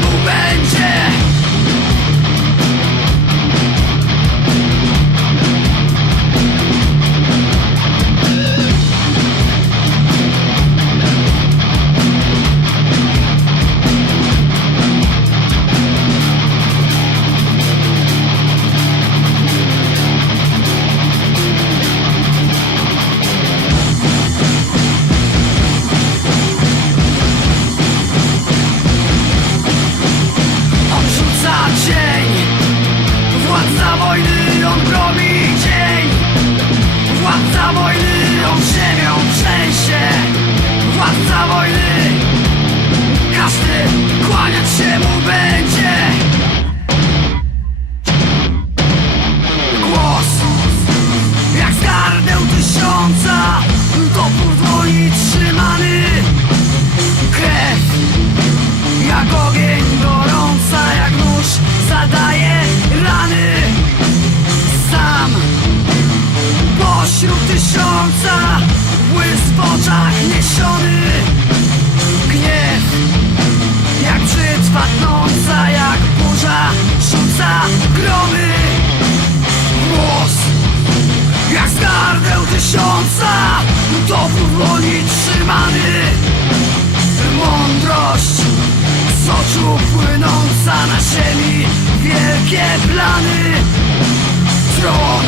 move back. Władca wojny, on gromi dzień. Władca wojny, on ziemią trzęsie. Władca wojny Każdy kłaniać się mu będzie. ziemi wielkie plany. Tron.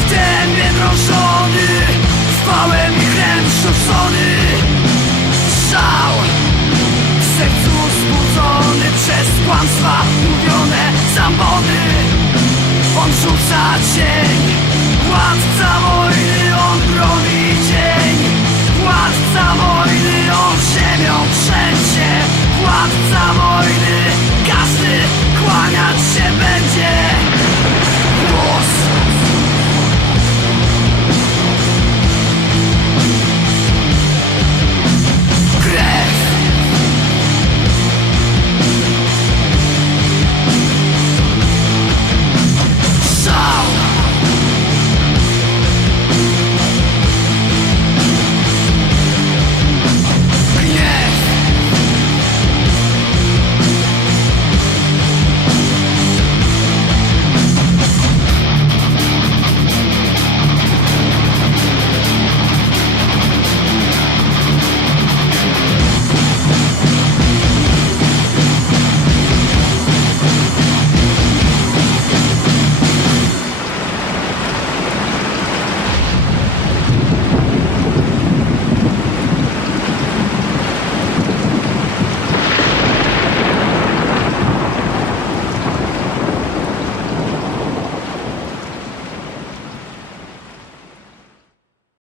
W dębie drążony W pałem ich ręcz rzucony. Szał w sercu zbudzony Przez kłamstwa mówione zambony. On rzuca cień, ład całą